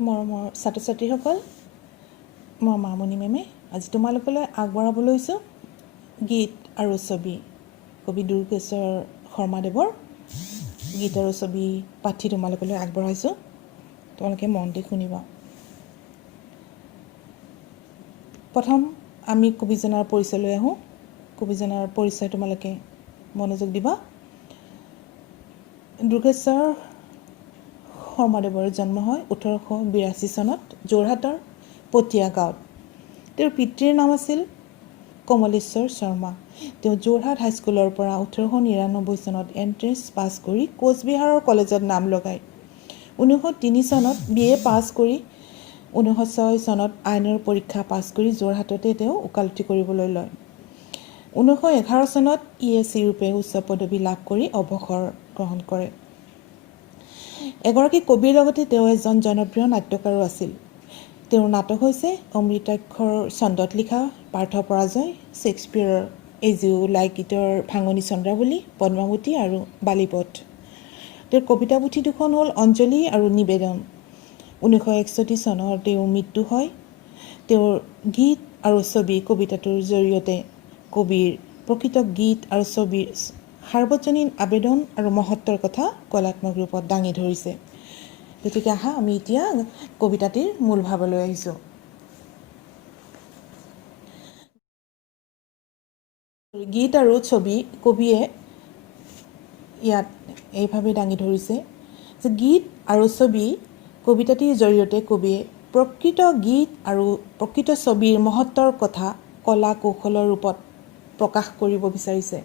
মৰমৰ ছাত্ৰ ছাত্ৰীসকল, মই মামনি মেমে আজি তোমালোকলৈ আগবঢ়াব লৈছোঁ গীত আৰু ছবি কবি দুৰ্গেশ্বৰ শৰ্মাদেৱৰ গীত আৰু ছবি পাঠি তোমালোকলৈ আগবঢ়াইছোঁ। তোমালোকে মন দি শুনিবা। প্ৰথম আমি কবিজনাৰ পৰিচয়লৈ আহোঁ। কবিজনাৰ পৰিচয় তোমালোকে মনোযোগ দিবা। দুৰ্গেশ্বৰ শৰ্মাদেৱৰ জন্ম হয় 1882 চনত যোৰহাটৰ পতিয়া গাঁৱত। তেওঁৰ পিতৃৰ নাম আছিল কমলেশ্বৰ শৰ্মা। তেওঁ যোৰহাট হাইস্কুলৰ পৰা 1899 চনত এণ্ট্ৰেন্স পাছ কৰি কোচবিহাৰৰ কলেজত নাম লগায়। 1903 চনত BA পাছ কৰি 1906 চনত আইনৰ পৰীক্ষা পাছ কৰি যোৰহাটতে তেওঁ ওকালতি কৰিবলৈ লয়। 1911 চনত ESC ৰূপে উচ্চ পদবী লাভ কৰি অৱসৰ গ্ৰহণ কৰে। এগৰাকী কবিৰ লগতে তেওঁ এজন জনপ্ৰিয় নাট্যকাৰো আছিল। তেওঁৰ নাটক হৈছে অমৃতাক্ষৰ ছন্দত লিখা পাৰ্থ পৰাজয়, শ্বেক্সপিয়াৰৰ এজ ইউ লাইক ইটৰ ভাঙনি চন্দ্ৰাৱলী, পদ্মাৱতী আৰু বালিপথ। তেওঁৰ কবিতা পুথি দুখন হ'ল অঞ্জলি আৰু নিবেদন। 1961 চনৰ তেওঁৰ মৃত্যু হয়। তেওঁৰ গীত আৰু ছবি কবিতাটোৰ জৰিয়তে কবিৰ প্ৰকৃত গীত আৰু ছবিৰ সাৰ্বজনীন আবেদন আৰু মহত্বৰ কথা কলাত্মক ৰূপত দাঙি ধৰিছে। গতিকে আহা আমি এতিয়া কবিতাটিৰ মূল ভাৱলৈ আহিছোঁ। গীত আৰু ছবি কবিয়ে ইয়াত এইভাৱে দাঙি ধৰিছে যে গীত আৰু ছবি কবিতাটিৰ জৰিয়তে কবিয়ে প্ৰকৃত গীত আৰু প্ৰকৃত ছবিৰ মহত্বৰ কথা কলা কৌশলৰ ৰূপত প্ৰকাশ কৰিব বিচাৰিছে।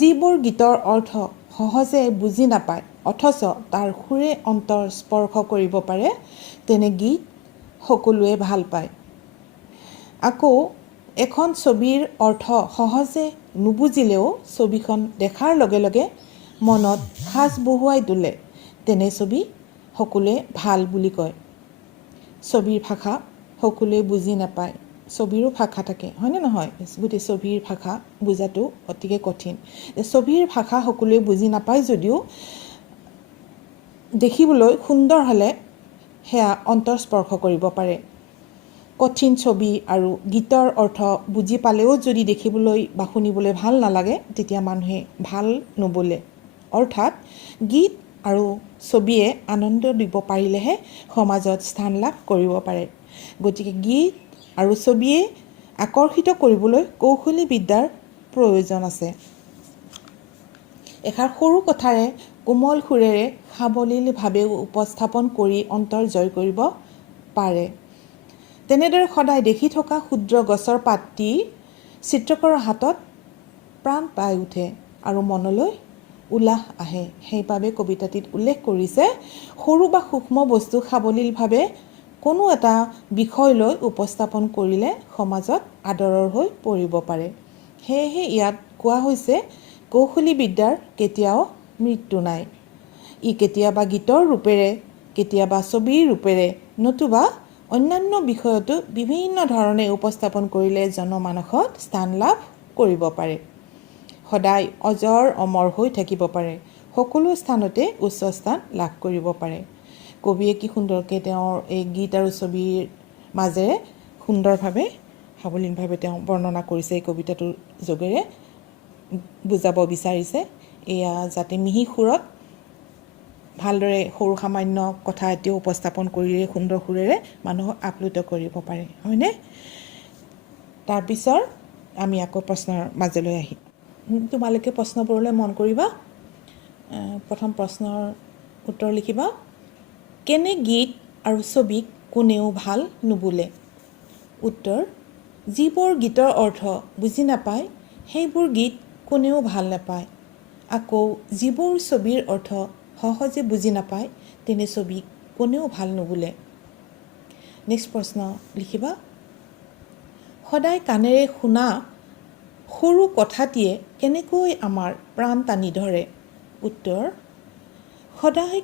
যিবোৰ গীতৰ অৰ্থ সহজে বুজি নাপায় অথচ তাৰ সুৰে অন্তৰ স্পৰ্শ কৰিব পাৰে তেনে গীত সকলোৱে ভাল পায়। আকৌ এখন ছবিৰ অৰ্থ সহজে নুবুজিলেও ছবিখন দেখাৰ লগে লগে মনত সাজ বহুৱাই তোলে তেনে ছবি সকলোৱে ভাল বুলি কয়। ছবিৰ ভাষা সকলোৱে বুজি নাপায়। ছবিৰো ভাষা থাকে, হয়নে নহয়? গোটেই ছবিৰ ভাষা বুজাটো অতিকে কঠিন। ছবিৰ ভাষা সকলোৱে বুজি নাপায় যদিও দেখিবলৈ সুন্দৰ হ'লে সেয়া অন্তৰস্পৰ্শ কৰিব পাৰে। কঠিন ছবি আৰু গীতৰ অৰ্থ বুজি পালেও যদি দেখিবলৈ বা শুনিবলৈ ভাল নালাগে তেতিয়া মানুহে ভাল নবোলে। অৰ্থাৎ গীত আৰু ছবিয়ে আনন্দ দিব পাৰিলেহে সমাজত স্থান লাভ কৰিব পাৰে। গতিকে গীত আৰু ছবিয়ে আকৰ্ষিত কৰিবলৈ কৌশলী বিদ্যাৰ প্ৰয়োজন আছে। এষাৰ সৰু কথাৰে কোমল সুৰেৰে সাৱলীলভাৱে উপস্থাপন কৰি অন্তৰ জয় কৰিব পাৰে। তেনেদৰে সদায় দেখি থকা ক্ষুদ্ৰ গছৰ পাতটি চিত্ৰকৰৰ হাতত প্ৰাণ পাই উঠে আৰু মনলৈ উল্লাস আহে। সেইবাবে কবিতাটিত উল্লেখ কৰিছে সৰু বা সূক্ষ্ম বস্তু সাৱলীলভাৱে কোনো এটা বিষয় লৈ উপস্থাপন কৰিলে সমাজত আদৰৰ হৈ পৰিব পাৰে। সেয়েহে ইয়াত কোৱা হৈছে কৌশলী বিদ্যাৰ কেতিয়াও মৃত্যু নাই। ই কেতিয়াবা গীতৰ ৰূপেৰে, কেতিয়াবা ছবিৰ ৰূপেৰে নতুবা অন্যান্য বিষয়তো বিভিন্ন ধৰণে উপস্থাপন কৰিলে জনমানসত স্থান লাভ কৰিব পাৰে। সদায় অজৰ অমৰ হৈ থাকিব পাৰে। সকলো স্থানতে উচ্চ স্থান লাভ কৰিব পাৰে। কবিয়ে কি সুন্দৰকৈ তেওঁৰ এই গীত আৰু ছবিৰ মাজেৰে সুন্দৰভাৱে সাৱলীলভাৱে তেওঁ বৰ্ণনা কৰিছে। এই কবিতাটোৰ যোগেৰে বুজাব বিচাৰিছে এয়া যাতে মিহি সুৰত ভালদৰে সৰু সামান্য কথা এটিও উপস্থাপন কৰি সুন্দৰ সুৰেৰে মানুহক আপ্লুত কৰিব পাৰে, হয়নে? তাৰপিছত আমি আকৌ প্ৰশ্নৰ মাজলৈ আহিম। তোমালোকে প্ৰশ্নবোৰলৈ মন কৰিবা। প্ৰথম প্ৰশ্নৰ উত্তৰ লিখিবা। কেনে গীত আৰু ছবিক কোনেও ভাল নুবুলে? উত্তৰ: যিবোৰ গীতৰ অৰ্থ বুজি নাপায় সেইবোৰ গীত কোনেও ভাল নাপায়। আকৌ যিবোৰ ছবিৰ অৰ্থ সহজে বুজি নাপায় তেনে ছবিক কোনেও ভাল নুবুলে। নেক্সট প্ৰশ্ন লিখিবা। সদায় কাণেৰে শুনা সৰু কথাটিয়ে কেনেকৈ আমাৰ প্ৰাণ টানি ধৰে? উত্তৰ: সদায়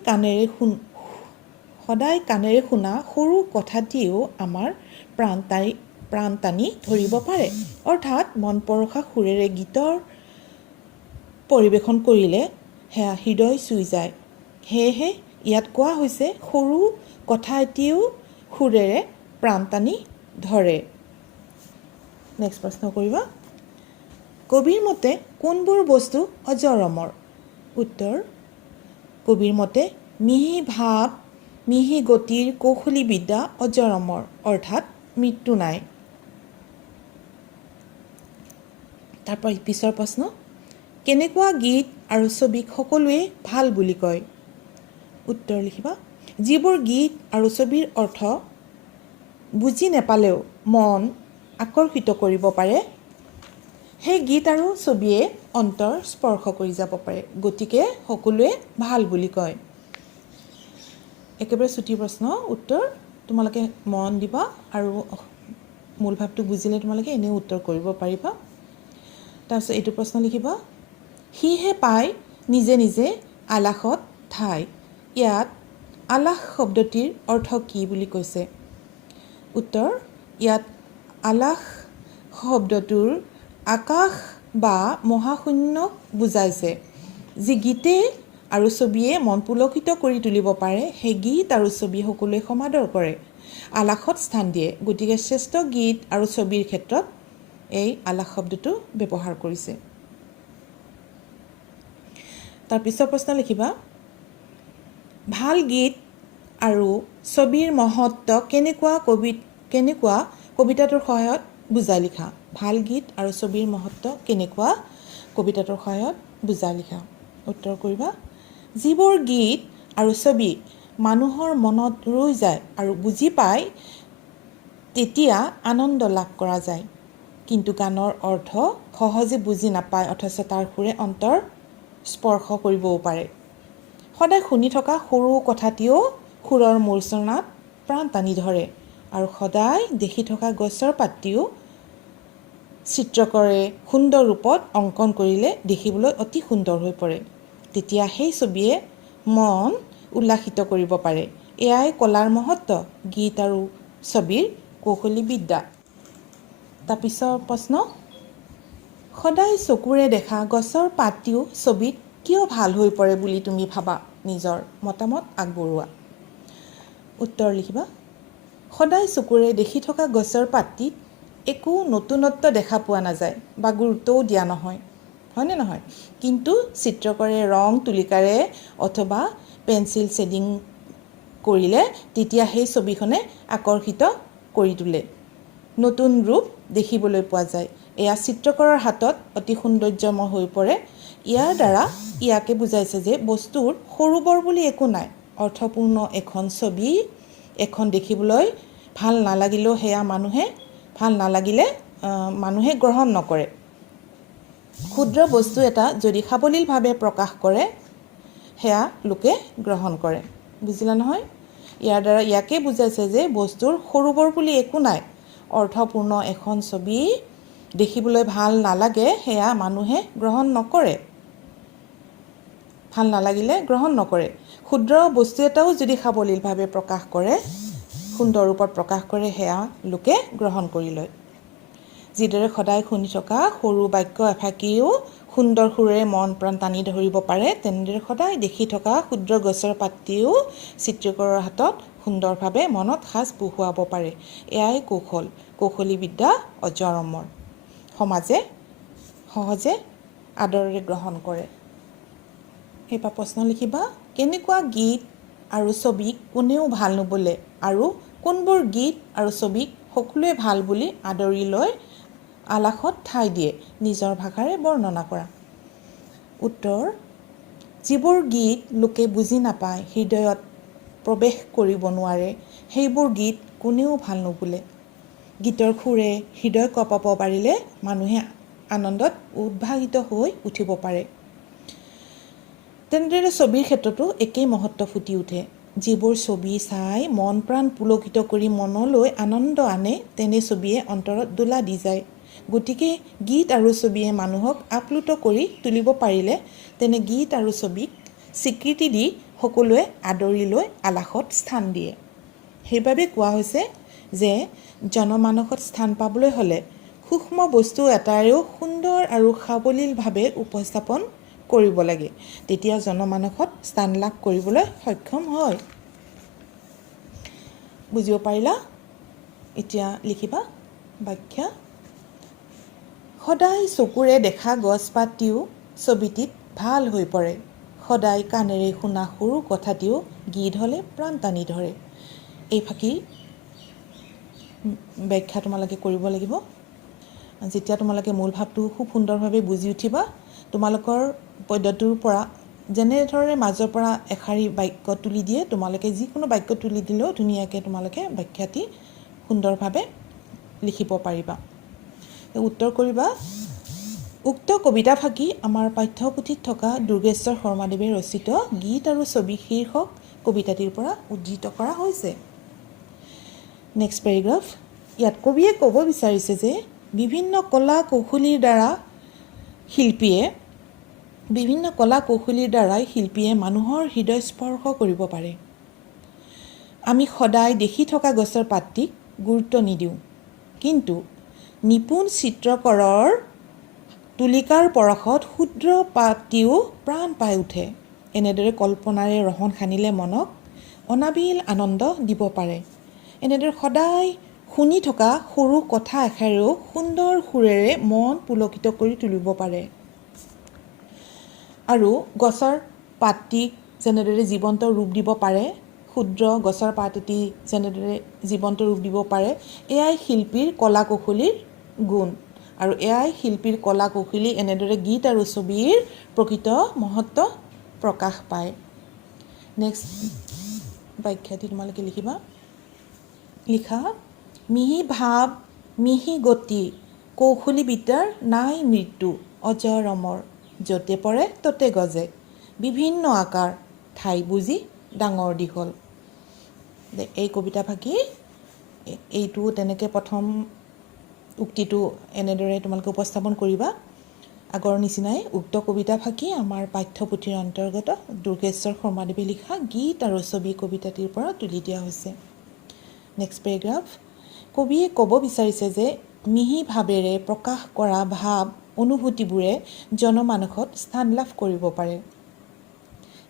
কাণেৰে শুনা সৰু কথাটিয়েও আমাৰ প্ৰাণ টানি ধৰিব পাৰে। অৰ্থাৎ মন পৰশা সুৰেৰে গীতৰ পৰিৱেশন কৰিলে সেয়া হৃদয় চুই যায়। সেয়েহে ইয়াত কোৱা হৈছে সৰু কথা এটিও সুৰেৰে প্ৰাণ টানি ধৰে। নেক্সট প্ৰশ্ন কৰিবা। কবিৰ মতে কোনবোৰ বস্তু অজৰ অমৰ? উত্তৰ, কবিৰ মতে মিহি ভাৱ, মিহি গতিৰ কৌশলী বিদ্যা অজৰ অমৰ, অৰ্থাৎ মৃত্যু নাই। তাৰপৰা পিছৰ প্ৰশ্ন, কেনেকুৱা গীত আৰু ছবিক সকলোৱে ভাল বুলি কয়? উত্তৰ লিখিবা। যিবোৰ গীত আৰু ছবিৰ অৰ্থ বুজি নাপালেও মন আকৰ্ষিত কৰিব পাৰে, সেই গীত আৰু ছবিয়ে অন্তৰ স্পৰ্শ কৰি যাব পাৰে, গতিকে সকলোৱে ভাল বুলি কয়। একেবাৰে চুটি প্ৰশ্ন, উত্তৰ তোমালোকে মন দিবা আৰু মূল ভাৱটো বুজিলে তোমালোকে এনেও উত্তৰ কৰিব পাৰিবা। তাৰপিছত এইটো প্ৰশ্ন লিখিবা। সিহে পায় নিজে নিজে আলাসত ঠাই। ইয়াত আলাস শব্দটিৰ অৰ্থ কি বুলি কৈছে? উত্তৰ, ইয়াত আলাস শব্দটোৰ আকাশ বা মহাশূন্যক বুজাইছে। যি গীতে আৰু ছবিয়ে মন পুলকিত কৰি তুলিব পাৰে, সেই গীত আৰু ছবি সকলোৱে সমাদৰ কৰে, আলাসত স্থান দিয়ে। গতিকে শ্ৰেষ্ঠ গীত আৰু ছবিৰ ক্ষেত্ৰত এই আলাস শব্দটো ব্যৱহাৰ কৰিছে। তাৰ পিছৰ প্ৰশ্ন লিখিবা। ভাল গীত আৰু ছবিৰ মহত্ব কেনেকুৱা কবিতাটোৰ সহায়ত বুজাই লিখা। ভাল গীত আৰু ছবিৰ মহত্ব কেনেকুৱা কবিতাটোৰ সহায়ত বুজাই লিখা। উত্তৰ কৰিবা। যিবোৰ গীত আৰু ছবি মানুহৰ মনত ৰৈ যায় আৰু বুজি পায়, তেতিয়া আনন্দ লাভ কৰা যায়। কিন্তু গানৰ অৰ্থ সহজে বুজি নাপায়, অথচ তাৰ সুৰে অন্তৰ স্পৰ্শ কৰিবও পাৰে। সদায় শুনি থকা সৰু কথাটিও সুৰৰ মূৰ্ছনাত প্ৰাণ টানি ধৰে, আৰু সদায় দেখি থকা গছৰ পাতটিও চিত্ৰকৰে সুন্দৰ ৰূপত অংকন কৰিলে দেখিবলৈ অতি সুন্দৰ হৈ পৰে। তেতিয়া সেই ছবিয়ে মন উল্লাসিত কৰিব পাৰে। এয়াই কলাৰ মহত্ব, গীত আৰু ছবিৰ কৌশলী বিদ্যা। তাৰপিছৰ প্ৰশ্ন, সদায় চকুৰে দেখা গছৰ পাতটিও ছবিত কিয় ভাল হৈ পৰে বুলি তুমি ভাবা? নিজৰ মতামত আগবঢ়োৱা। উত্তৰ লিখিবা। সদায় চকুৰে দেখি থকা গছৰ পাতটিত একো নতুনত্ব দেখা পোৱা নাযায় বা গুৰুত্বও দিয়া নহয়, হয়নে নহয়? কিন্তু চিত্ৰকৰে ৰং তুলিকাৰে অথবা পেঞ্চিল শ্বেডিং কৰিলে তেতিয়া সেই ছবিখনে আকৰ্ষিত কৰি তোলে, নতুন ৰূপ দেখিবলৈ পোৱা যায়। এয়া চিত্ৰকৰৰ হাতত অতি সৌন্দৰ্যময় হৈ পৰে। ইয়াৰ দ্বাৰা ইয়াকে বুজাইছে যে বস্তুৰ সৰু বৰ বুলি একো নাই। অৰ্থপূৰ্ণ এখন ছবি এখন দেখিবলৈ ভাল নালাগিলেও সেয়া মানুহে গ্ৰহণ নকৰে। ক্ষুদ্ৰ বস্তু এটা যদি সাৱলীলভাৱে প্ৰকাশ কৰে, সেয়া লোকে গ্ৰহণ কৰে। বুজিলা নহয়? ইয়াৰ দ্বাৰা ইয়াকে বুজাইছে যে বস্তুৰ সৰু বৰ বুলি একো নাই। অৰ্থপূৰ্ণ এখন ছবি দেখিবলৈ ভাল নালাগে, সেয়া মানুহে গ্ৰহণ নকৰে, ভাল নালাগিলে গ্ৰহণ নকৰে। ক্ষুদ্ৰ বস্তু এটাও যদি সাৱলীলভাৱে প্ৰকাশ কৰে, সুন্দৰ ৰূপত প্ৰকাশ কৰে, সেয়া লোকে গ্ৰহণ কৰি লয়। যিদৰে সদায় শুনি থকা সৰু বাক্য এফাঁকিও সুন্দৰ সুৰেৰে মন প্ৰাণ টানি ধৰিব পাৰে, তেনেদৰে সদায় দেখি থকা ক্ষুদ্ৰ গছৰ পাতটিও চিত্ৰকৰৰ হাতত সুন্দৰভাৱে মনত সাজ বহুৱাব পাৰে। এয়াই কৌশলী বিদ্যা অজৰ অমৰ, সমাজে সহজে আদৰেৰে গ্ৰহণ কৰে। এইবাৰ প্ৰশ্ন লিখিবা। কেনেকুৱা গীত আৰু ছবিক কোনেও ভাল নোবোলে আৰু কোনবোৰ গীত আৰু ছবিক সকলোৱে ভাল বুলি আদৰি লৈ আলাসত ঠাই দিয়ে? নিজৰ ভাষাৰে বৰ্ণনা কৰা। উত্তৰ, যিবোৰ গীত লোকে বুজি নাপায়, হৃদয়ত প্ৰৱেশ কৰিব নোৱাৰে, সেইবোৰ গীত কোনেও ভাল নোবোলে। গীতৰ সুৰে হৃদয় কঁপাব পাৰিলে মানুহে আনন্দত উদ্ভাসিত হৈ উঠিব পাৰে। তেনেদৰে ছবিৰ ক্ষেত্ৰতো একেই মহত্ব ফুটি উঠে। যিবোৰ ছবি চাই মন প্ৰাণ পুলকিত কৰি মনলৈ আনন্দ আনে, তেনে ছবিয়ে অন্তৰত দোলা দি যায়। গতিকে গীত আৰু ছবিয়ে মানুহক আপ্লুত কৰি তুলিব পাৰিলে তেনে গীত আৰু ছবিক স্বীকৃতি দি সকলোৱে আদৰি লৈ আলাসত স্থান দিয়ে। সেইবাবে কোৱা হৈছে যে জনমানসত স্থান পাবলৈ হ'লে সূক্ষ্ম বস্তু এটাৰেও সুন্দৰ আৰু সাৱলীলভাৱে উপস্থাপন কৰিব লাগে, তেতিয়া জনমানসত স্থান লাভ কৰিবলৈ সক্ষম হয়। বুজিব পাৰিলা এতিয়া লিখিবা ব্যাখ্যা সদায় চকুৰে দেখা গছপাতিও ছবিটিত ভাল হৈ পৰে সদায় কাণেৰে শুনা সৰু কথাটিও গীত হ'লে প্ৰাণ টানি ধৰে এই ফাকি ব্যাখ্যা তোমালোকে কৰিব লাগিব যেতিয়া তোমালোকে মূল ভাৱটো খুব সুন্দৰভাৱে বুজি উঠিবা তোমালোকৰ পদ্ধতিৰ পৰা যেনেধৰণে মাজৰ পৰা এশাৰী বাক্য তুলি দিয়ে তোমালোকে যিকোনো বাক্য তুলি দিলেও ধুনীয়াকৈ তোমালোকে ব্যাখ্যাটি সুন্দৰভাৱে লিখিব পাৰিবা উত্তৰ কৰিবা উক্ত কবিতা ফাকি আমাৰ পাঠ্যপুথিত থকা দুৰ্গেশ্বৰ শৰ্মাদেৱে ৰচিত গীত আৰু ছবি শীৰ্ষক কবিতাটিৰ পৰা উদ্ধৃত কৰা হৈছে নেক্সট পেৰাগ্ৰাফ ইয়াত কবিয়ে ক'ব বিচাৰিছে যে বিভিন্ন কলা কৌশলীৰ দ্বাৰাই শিল্পীয়ে মানুহৰ হৃদয় স্পৰ্শ কৰিব পাৰে আমি সদায় দেখি থকা গছৰ পাতটিক গুৰুত্ব নিদিওঁ কিন্তু নিপুণ চিত্ৰকৰৰ তুলিকাৰ পৰশত ক্ষুদ্ৰ পাতটিও প্ৰাণ পাই উঠে এনেদৰে কল্পনাৰে ৰহণ সানিলে মনক অনাবিল আনন্দ দিব পাৰে এনেদৰে সদায় শুনি থকা সৰু কথা এষাৰেও সুন্দৰ সুৰেৰে মন পুলকিত কৰি তুলিব পাৰে আৰু গছৰ পাতটিক যেনেদৰে জীৱন্ত ৰূপ দিব পাৰে ক্ষুদ্ৰ গছৰ পাত এটি যেনেদৰে জীৱন্ত ৰূপ দিব পাৰে এয়াই শিল্পীৰ কলা কৌশলীৰ গুণ আৰু এয়াই শিল্পীৰ কলা কৌশলী এনেদৰে গীত আৰু ছবিৰ প্ৰকৃত মহত্ব প্ৰকাশ পায় নেক্সট ব্যাখ্যাটি তোমালোকে লিখিবা লিখা মিহি ভাৱ মিহি গতি কৌশলী বিদ্যাৰ নাই মৃত্যু অজৰ অমৰ য'তে পৰে ততে গজে বিভিন্ন আকাৰ ঠাই বুজি ডাঙৰ দীঘল এই কবিতা ফাকি এইটো তেনেকৈ প্ৰথম উক্তিটো এনেদৰে তোমালোকে উপস্থাপন কৰিবা আগৰ নিচিনাই উক্ত কবিতা ফাকি আমাৰ পাঠ্যপুথিৰ অন্তৰ্গত দুৰ্গেশ্বৰ শৰ্মাদেৱে লিখা গীত আৰু ছবি কবিতাটিৰ পৰা তুলি দিয়া হৈছে নেক্সট পেৰাগ্ৰাফ কবিয়ে ক'ব বিচাৰিছে যে মিহি ভাৱেৰে প্ৰকাশ কৰা ভাৱ অনুভূতিবোৰে জনমানসত স্থান লাভ কৰিব পাৰে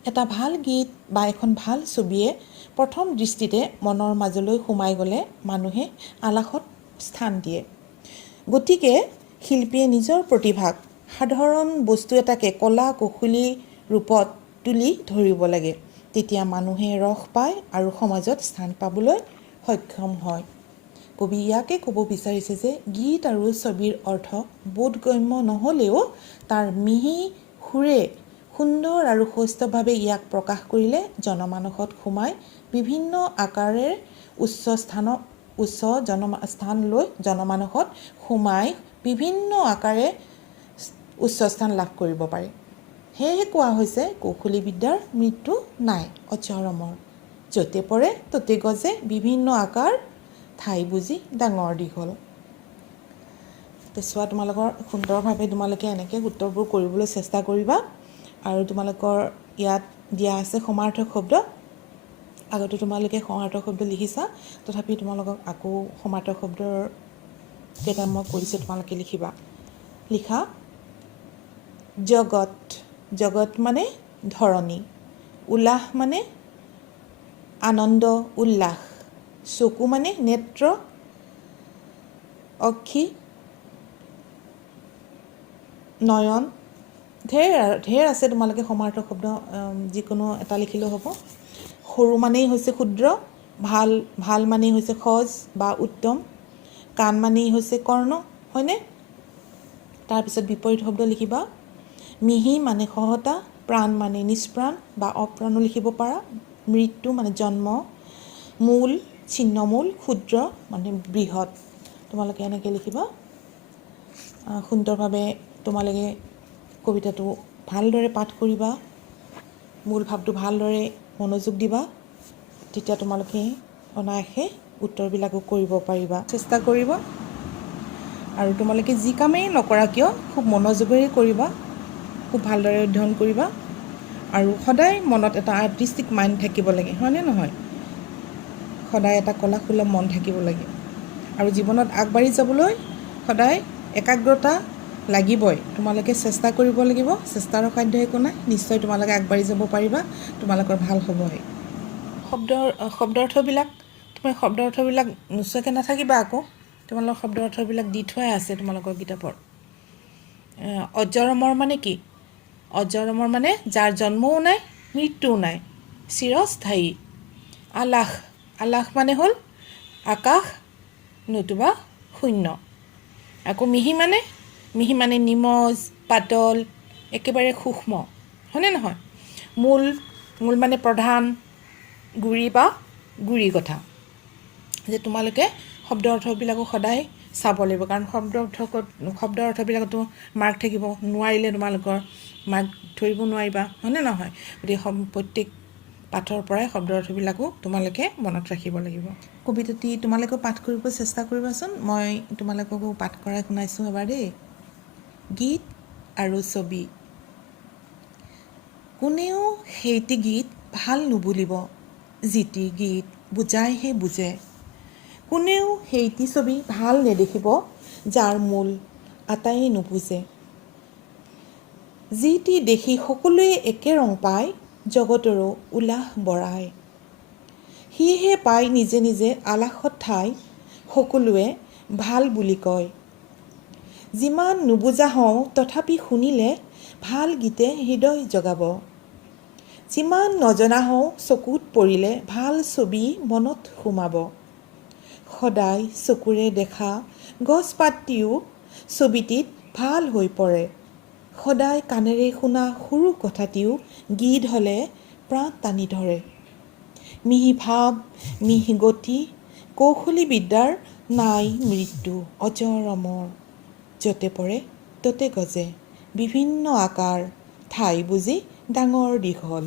এটা ভাল গীত বা এখন ভাল ছবিয়ে প্ৰথম দৃষ্টিতে মনৰ মাজলৈ সোমাই গ'লে মানুহে আলাসত স্থান দিয়ে গতিকে শিল্পীয়ে নিজৰ প্ৰতিভাক সাধাৰণ বস্তু এটাকে কলা কৌশলী ৰূপত তুলি ধৰিব লাগে তেতিয়া মানুহে ৰস পায় আৰু সমাজত স্থান পাবলৈ সক্ষম হয় কবি ইয়াকে ক'ব বিচাৰিছে যে গীত আৰু ছবিৰ অৰ্থ বোধগম্য নহ'লেও তাৰ মিহি সুৰে সুন্দৰ আৰু সুস্থভাৱে ইয়াক প্ৰকাশ কৰিলে জনমানসত সোমাই বিভিন্ন আকাৰেৰে উচ্চ স্থান লৈ জনমানসত সোমাই বিভিন্ন আকাৰে উচ্চ স্থান লাভ কৰিব পাৰে সেয়েহে কোৱা হৈছে কৌশলী বিদ্যাৰ মৃত্যু নাই অজৰ অমৰ য'তে পৰে ততে গজে বিভিন্ন আকাৰ ঠাই বুজি ডাঙৰ দীঘল চোৱা তোমালোকৰ সুন্দৰভাৱে তোমালোকে এনেকৈ উত্তৰবোৰ কৰিবলৈ চেষ্টা কৰিবা আৰু তোমালোকৰ ইয়াত দিয়া আছে সমাৰ্থক শব্দ আগতে তোমালোকে সমাৰ্থক শব্দ লিখিছা তথাপি তোমালোকক আকৌ সমাৰ্থক শব্দৰ কেইটা মই কৰিছোঁ তোমালোকে লিখিবা লিখা জগত জগত মানে ধৰণী উল্লাস মানে আনন্দ উল্লাস চকু মানে নেত্ৰ অক্ষী নয়ন ঢেৰ আছে তোমালোকে সমাৰ্থক শব্দ যিকোনো এটা লিখিলেও হ'ব সৰু মানেই হৈছে ক্ষুদ্ৰ ভাল মানেই হৈছে সজ বা উত্তম কাণ মানেই হৈছে কৰ্ণ হয়নে তাৰপিছত বিপৰীত শব্দ লিখিবা মিহি মানে সহতা প্ৰাণ মানে নিষ্প্ৰাণ বা অপ্ৰাণো লিখিব পাৰা মৃত্যু মানে জন্ম মূল ছিন্নমূল ক্ষুদ্ৰ মানে বৃহৎ তোমালোকে এনেকৈ লিখিবা সুন্দৰভাৱে তোমালোকে কবিতাটো ভালদৰে পাঠ কৰিবা মূল ভাৱটো ভালদৰে মনোযোগ দিবা তেতিয়া তোমালোকে অনায়াসে উত্তৰবিলাকো কৰিব পাৰিবা চেষ্টা কৰিবা আৰু তোমালোকে যি কামেই নকৰা কিয় খুব মনোযোগেৰে কৰিবা খুব ভালদৰে অধ্যয়ন কৰিবা আৰু সদায় মনত এটা আৰ্টিষ্টিক মাইণ্ড থাকিব লাগে হয়নে নহয় সদায় এটা কলাসুলভ মন থাকিব লাগে আৰু জীৱনত আগবাঢ়ি যাবলৈ সদায় একাগ্ৰতা লাগিবই তোমালোকে চেষ্টা কৰিব লাগিব চেষ্টাৰ অসাধ্য একো নাই নিশ্চয় তোমালোকে আগবাঢ়ি যাব পাৰিবা তোমালোকৰ ভাল হ'বই শব্দাৰ্থবিলাক মই শব্দ অৰ্থবিলাক নোচোৱাকৈ নাথাকিবা আকৌ, তোমালোকৰ শব্দ অৰ্থবিলাক দি থোৱাই আছে তোমালোকৰ কিতাপত। অজৰমৰ মানে কি? অজৰমৰ মানে যাৰ জন্মও নাই মৃত্যুও নাই, চিৰস্থায়ী। আলাস, আলাস মানে হ'ল আকাশ নতুবা শূন্য। আকৌ মিহি মানে নিমজ, পাতল, একেবাৰে সূক্ষ্ম, হয়নে নহয়? মূল, মূল মানে প্ৰধান, গুৰি বা গুৰি কথা। যে তোমালোকে শব্দ অৰ্থবিলাকো সদায় চাব লাগিব, কাৰণ শব্দ অৰ্থবিলাকতো মাৰ্ক থাকিব, নোৱাৰিলে তোমালোকৰ মাৰ্ক ধৰিব নোৱাৰিবা, হয়নে নহয়? গতিকে প্ৰত্যেক পাঠৰ পৰাই শব্দ অৰ্থবিলাকো তোমালোকে মনত ৰাখিব লাগিব। কবিতাটি তোমালোকেও পাঠ কৰিব চেষ্টা কৰিবাচোন। মই তোমালোককো পাঠ কৰাই শুনাইছোঁ এবাৰ দেই। গীত আৰু ছবি। কোনেও সেইটি গীত ভাল নুবুলিব, যিটি গীত বুজাইহে বুজে। কোনেও সেইটি ছবি ভাল নেদেখিব, যাৰ মূল আটায়ে নুবুজে। যিটি দেখি সকলোৱে একে ৰং পায়, জগতৰো উলাহ বঢ়ায়। সিহে পায় নিজে নিজে আলাসত ঠাই, সকলোৱে ভাল বুলি কয়। যিমান নুবুজা হওঁ তথাপি শুনিলে, ভাল গীতে হৃদয় জগাব। যিমান নজনা হওঁ চকুত পৰিলে, ভাল ছবি মনত সোমাব। সদায় চকুৰে দেখা গছপাতটিও ছবিটিত ভাল হৈ পৰে। সদায় কাণেৰে শুনা সৰু কথাটিও গীত হ'লে প্ৰাণ টানি ধৰে। মিহি ভাৱ, মিহি গতি, কৌশলী বিদ্যাৰ নাই মৃত্যু, অজৰ অমৰ। য'তে পৰে ত'তে গজে, বিভিন্ন আকাৰ, ঠাই বুজি ডাঙৰ দীঘল।